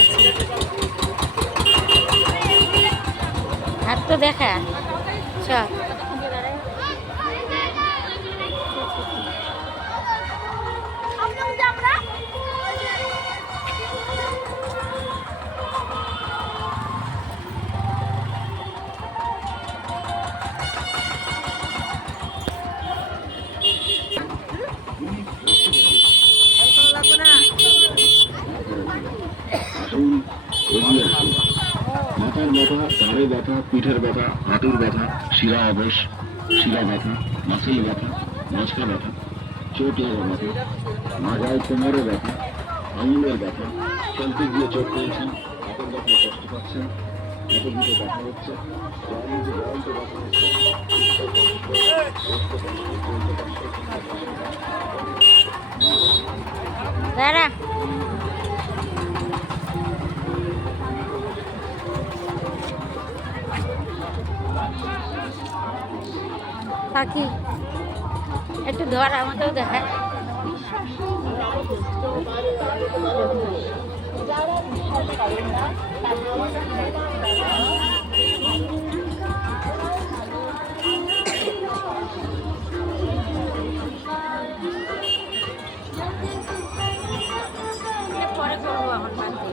এসে গেছি। হাত তো দেখা সব। মাথার ব্যথা, ঘাড়ে ব্যথা, পিঠের ব্যথা, হাঁটুর ব্যথা, শিরা অবশ, শিরা ব্যথা, মাসেল ব্যথা, মাঝকা ব্যথা, চোট লাগা ব্যথা, মাজায় কোমরে ব্যথা, আঙুলের ব্যথা, চলতে গিয়ে চোট পেয়েছেন, হাতের ব্যথায় কষ্ট পাচ্ছেন, হাতে দিতে ব্যথা হচ্ছে, জয়েন্টে ব্যথা হচ্ছে, দাঁড়া পাখি একটু ধর, আমাকেও দেখায়। যারা বিশ্বাস করেন না